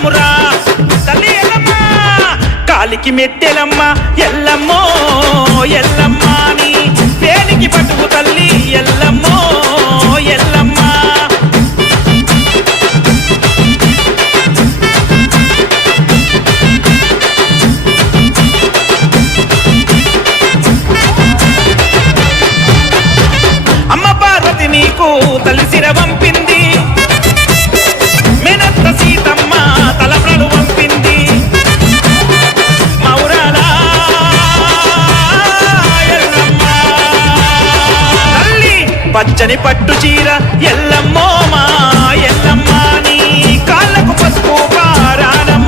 దండమురా తల్లి ఎల్లమ్మ కాలికి మెట్టెలమ్మ ఎల్లమ్మో ఎల్లమ్మ నీ దేనికి పట్టుకు తల్లి ఎల్లమ్మో ఎల్లమ్మ అమ్మ పార్వతి నీకు తల్లి సిర వంపింది మేనత్త సీతమ్మ తలప్రలు వంపింది మౌరాల ఎల్లమ్మ తల్లి పచ్చని పట్టు చీర ఎల్లమ్మో మా ఎల్లమ్మ నీ కాళ్ళకు పసుపు పారానమ్మ